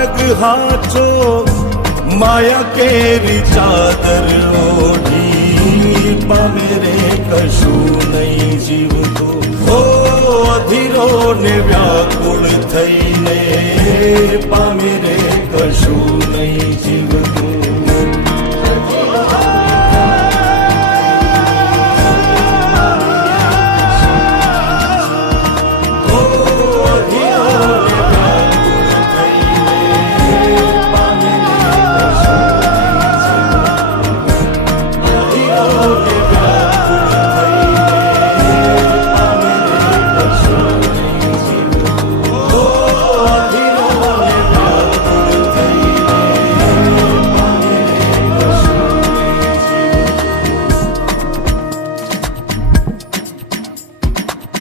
માર્ગ હાચો માયા કેરી ચાદર ઓઢી પામે રે કશું નહીં જીવતો હો અધીરો ને વ્યાકુળ થઈને પામે રે કશું નહીં જીવતો